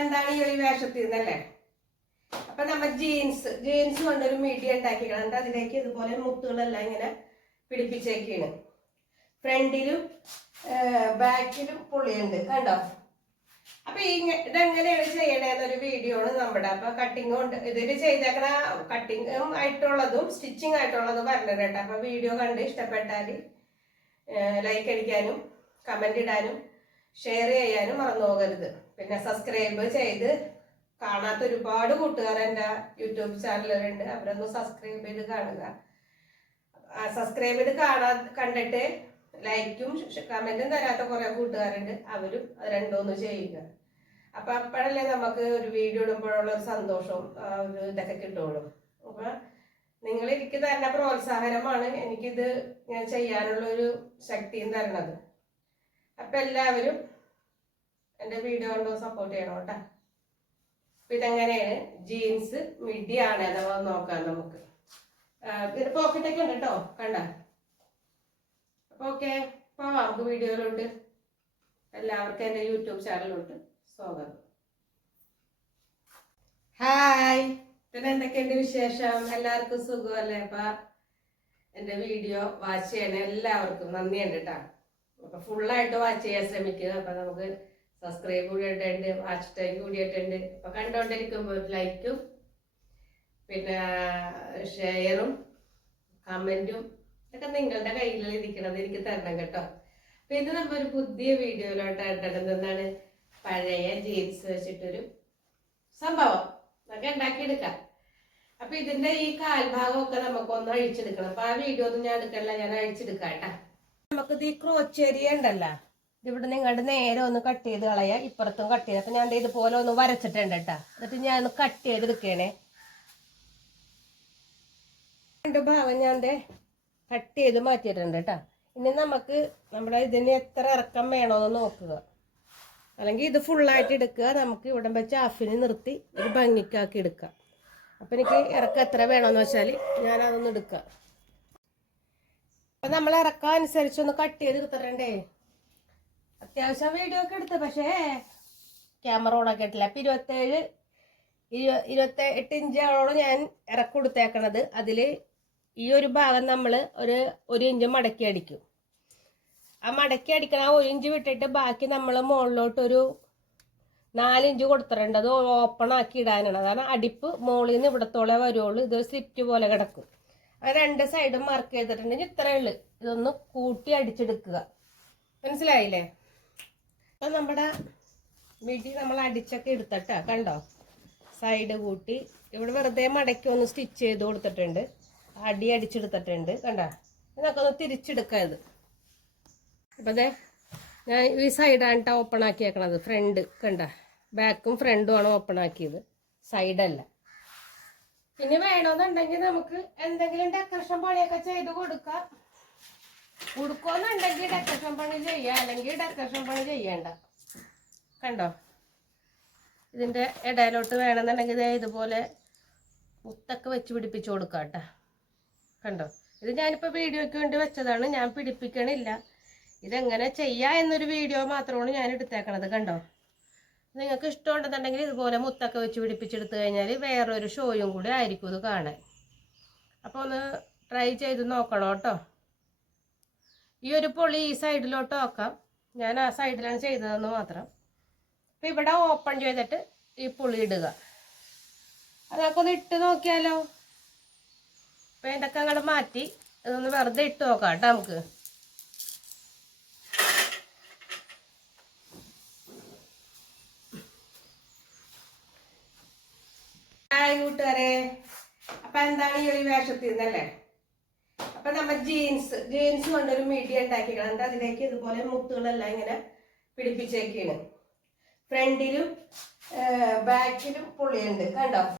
എന്താണ് ഈ ഒരു വേഷത്തിൽ നിന്നല്ലേ അപ്പൊ നമ്മ ജീൻസ് ജീൻസ് കൊണ്ടൊരു മീഡിയ ഉണ്ടാക്കിക്കണം എന്നിട്ട് അതിലേക്ക് ഇതുപോലെ മുത്തുകളെല്ലാം ഇങ്ങനെ പിടിപ്പിച്ചേക്കാണ്. ഫ്രണ്ടിലും ബാക്കിലും പുള്ളിയുണ്ട്. കണ്ടോ? അപ്പൊ ഈ ഇതെങ്ങനെയാണ് ചെയ്യണേന്നൊരു വീഡിയോ ആണ് നമ്മുടെ. അപ്പൊ കട്ടിങ് കൊണ്ട് ഇതിൽ ചെയ്തേക്കണ കട്ടിങ് ആയിട്ടുള്ളതും സ്റ്റിച്ചിങ് ആയിട്ടുള്ളതും പറഞ്ഞത് കേട്ടോ. അപ്പൊ വീഡിയോ കണ്ട് ഇഷ്ടപ്പെട്ടാൽ ലൈക്ക് അടിക്കാനും കമന്റ് ഇടാനും ഷെയർ ചെയ്യാനും മറന്നു പോകരുത്. പിന്നെ സബ്സ്ക്രൈബ് ചെയ്ത് കാണാത്ത ഒരുപാട് കൂട്ടുകാർ എന്റെ യൂട്യൂബ് ചാനലുകളുണ്ട്. അവരൊന്ന് സബ്സ്ക്രൈബ് ചെയ്ത് കാണുക. സബ്സ്ക്രൈബ് ചെയ്ത് കാണാ കണ്ടിട്ട് ലൈക്കും കമന്റും തരാത്ത കുറേ കൂട്ടുകാരുണ്ട്. അവരും രണ്ടോന്ന് ചെയ്യുക. അപ്പൊ അപ്പോഴല്ലേ നമുക്ക് ഒരു വീഡിയോ ഇടുമ്പോഴുള്ള ഒരു സന്തോഷവും ഒരു ഇതൊക്കെ കിട്ടുള്ളൂ അപ്പൊ നിങ്ങൾ എനിക്ക് തരുന്ന പ്രോത്സാഹനമാണ്. എനിക്കിത് ഞാൻ ചെയ്യാനുള്ള ഒരു ശക്തിയും തരണത്. അപ്പൊ എല്ലാവരും എന്റെ വീഡിയോ കണ്ടോ? സപ്പോർട്ട് ചെയ്യണം കേട്ടോ. അപ്പൊ ഇതെങ്ങനെയാണ്? ജീൻസ് ആണ് അഥവാ നോക്കാം നമുക്ക്. പോക്കറ്റൊക്കെ ഉണ്ട് കേട്ടോ. കണ്ട? അപ്പൊ ഓക്കെ പോവാം നമുക്ക് വീഡിയോയിലോട്ട് എല്ലാവർക്കും എന്റെ യൂട്യൂബ് ചാനലിലോട്ട് സ്വാഗതം. ഹായ് പിന്നെ എന്തൊക്കെയുണ്ട് വിശേഷം? എല്ലാവർക്കും സുഖമല്ലേ? അപ്പൊ എന്റെ വീഡിയോ വാച്ച് ചെയ്യണ എല്ലാവർക്കും നന്ദിയുണ്ട് കേട്ടോ. അപ്പൊ ഫുള്ളായിട്ട് വാച്ച് ചെയ്യാൻ ശ്രമിക്കുക. അപ്പൊ നമുക്ക് സബ്സ്ക്രൈബ് കൂടി ഇട്ടുണ്ട് വാച്ച് ടൈം കൂടി ഇട്ടുണ്ട് അപ്പൊ കണ്ടുകൊണ്ടിരിക്കുമ്പോൾ ലൈക്കും പിന്നെ ഷെയറും കമന്റും ഇതൊക്കെ നിങ്ങളുടെ കയ്യിൽ ഇരിക്കണത് എനിക്ക് തരണം കേട്ടോ. പിന്നെ നമ്മ ഒരു പുതിയ വീഡിയോയിലോട്ട് ഇടേണ്ടത് എന്താണ് പഴയ ജീൻസ് വെച്ചിട്ടൊരു സംഭവം. നമുക്ക് ഉണ്ടാക്കിയെടുക്കാം. അപ്പൊ ഇതിന്റെ ഈ കാൽഭാഗമൊക്കെ നമുക്കൊന്ന് അഴിച്ചെടുക്കണം. അപ്പൊ ആ വീഡിയോ ഒന്നും ഞാൻ എടുക്കണില്ല. ഞാൻ അഴിച്ചെടുക്കാം കേട്ടാ. നമുക്കിത് ഈ ക്രോച്ചേരിയ ഉണ്ടല്ലോ ഇവിടെ നിങ്ങളുടെ നേരെ ഒന്ന് കട്ട് ചെയ്ത് കളയാ. ഇപ്പുറത്തും കട്ട് ചെയ്ത്. അപ്പൊ ഞാൻ ഇതുപോലെ ഒന്ന് വരച്ചിട്ടുണ്ട് കേട്ടാ. എന്നിട്ട് ഞാൻ ഒന്ന് കട്ട് ചെയ്ത് എടുക്കണേ. രണ്ട് ഭാഗം ഞാൻ കട്ട് ചെയ്ത് മാറ്റിയിട്ടുണ്ട് കേട്ടാ. ഇനി നമുക്ക് നമ്മുടെ ഇതിന് എത്ര ഇറക്കം വേണമെന്ന് നോക്കുക. അല്ലെങ്കിൽ ഇത് ഫുള്ളായിട്ട് എടുക്കുക. നമുക്ക് ഇവിടെ വെച്ച് ഹാഫിന് നിർത്തി ഒരു ഭംഗിക്കാക്കി എടുക്കാം. അപ്പം എനിക്ക് ഇറക്കം എത്ര വേണമെന്ന് വെച്ചാൽ ഞാൻ അതൊന്ന് എടുക്കാം. അപ്പം നമ്മൾ ഇറക്കാൻ അനുസരിച്ച് ഒന്ന് കട്ട് ചെയ്ത് എടുത്തിട്ടുണ്ടേ അത്യാവശ്യം വീഡിയോ ഒക്കെ എടുത്ത് പക്ഷേ ക്യാമറ ഓണാക്കി ഇട്ടില്ല അപ്പം ഇരുപത്തേഴ് ഇരു ഇരുപത്തി എട്ട് ഇഞ്ചോളം ഞാൻ ഇറക്കി കൊടുത്തേക്കണത്. അതിൽ ഈ ഒരു ഭാഗം നമ്മൾ ഒരു ഒരു ഇഞ്ച് മടക്കി അടിക്കും. ആ മടക്കി അടിക്കണ ആ ഒരു ഇഞ്ച് വിട്ടിട്ട് ബാക്കി നമ്മൾ മുകളിലോട്ട് ഒരു നാലിഞ്ച് കൊടുത്തിട്ടുണ്ട് അത് ഓപ്പൺ ആക്കി ഇടാനാണ്. അതാണ് അടിപ്പ്. മുകളിൽ നിന്ന് ഇവിടത്തോളെ വരുള്ളൂ. ഇത് സ്ലിറ്റ് പോലെ കിടക്കും. രണ്ട് സൈഡും മാർക്ക് ചെയ്തിട്ടുണ്ടെങ്കിൽ ഇത്രയേ ഉള്ളു. ഇതൊന്ന് കൂട്ടി അടിച്ചെടുക്കുക. മനസ്സിലായില്ലേ? അപ്പൊ നമ്മുടെ മിടി നമ്മൾ അടിച്ചൊക്കെ എടുത്തിട്ടാ കണ്ടോ? സൈഡ് കൂട്ടി. ഇവിടെ വെറുതെ മടക്കി ഒന്ന് സ്റ്റിച്ച് ചെയ്ത് കൊടുത്തിട്ടുണ്ട്. അടി അടിച്ചെടുത്തിട്ടുണ്ട് കണ്ട? ഇതൊക്കെ ഒന്ന് തിരിച്ചെടുക്കുക ഇത്. അപ്പൊ അതെ ഞാൻ ഈ സൈഡാണ് ഓപ്പൺ ആക്കിയേക്കണത്. ഫ്രണ്ട് കണ്ട? ബാക്കും ഫ്രണ്ടും ആണ് ഓപ്പൺ ആക്കിയത്. സൈഡല്ല പിന്നെ വേണമെന്നുണ്ടെങ്കിൽ നമുക്ക് എന്തെങ്കിലും ഡെക്കറേഷൻ പണിയൊക്കെ ചെയ്ത് കൊടുക്കാം. കൊടുക്കുമെന്നുണ്ടെങ്കിൽ ഡെക്കറേഷൻ പണി ചെയ്യാം. അല്ലെങ്കിൽ ഡെക്കറേഷൻ പണി ചെയ്യണ്ട. കണ്ടോ? ഇതിന്റെ ഇടയിലോട്ട് വേണമെന്നുണ്ടെങ്കിൽ ഇതേ ഇതുപോലെ മുത്തൊക്കെ വെച്ച് പിടിപ്പിച്ചു കൊടുക്കാം കേട്ടോ കണ്ടോ? ഇത് ഞാനിപ്പോൾ വീഡിയോയ്ക്ക് വേണ്ടി വെച്ചതാണ്. ഞാൻ പിടിപ്പിക്കണില്ല. ഇതെങ്ങനെ ചെയ്യാം എന്നൊരു വീഡിയോ മാത്രമാണ് ഞാൻ എടുത്തേക്കണത്. കണ്ടോ? നിങ്ങൾക്ക് ഇഷ്ടമുണ്ടെന്നുണ്ടെങ്കിൽ ഇതുപോലെ മുത്തൊക്കെ വെച്ച് പിടിപ്പിച്ചെടുത്ത് കഴിഞ്ഞാൽ വേറൊരു ഷോയും കൂടി ആയിരിക്കും ഇത് കാണാൻ. അപ്പോൾ ഒന്ന് ട്രൈ ചെയ്ത് നോക്കണം കേട്ടോ. ഈ ഒരു പൊളി ഈ സൈഡിലോട്ട് നോക്കാം. ഞാൻ ആ സൈഡിലാണ് ചെയ്തതെന്ന് മാത്രം. അപ്പം ഇവിടെ ഓപ്പൺ ചെയ്തിട്ട് ഈ പുളി ഇടുക. അതൊക്കെ ഇട്ട് നോക്കിയാലോ? അപ്പം ഇതൊക്കെ അങ്ങോട്ട് മാറ്റി? ഇതൊന്ന് വെറുതെ ഇട്ട് നോക്കാം കേട്ടോ നമുക്ക്. ഹായ് കൂട്ടുകാരെ. അപ്പൊ എന്താണ് ഈ ഒരു വേഷത്തിൽ നിന്നല്ലേ? അപ്പൊ നമ്മൾ ജീൻസ് ജീൻസ് കൊണ്ടൊരു മീഡിയ ഉണ്ടാക്കിക്കണം എന്താ അതിലേക്ക് ഇതുപോലെ മുത്തുകളെല്ലാം ഇങ്ങനെ പിടിപ്പിച്ചേക്കാണ്. ഫ്രണ്ടിലും ബാക്കിലും പുള്ളിയുണ്ട്. കണ്ടോ?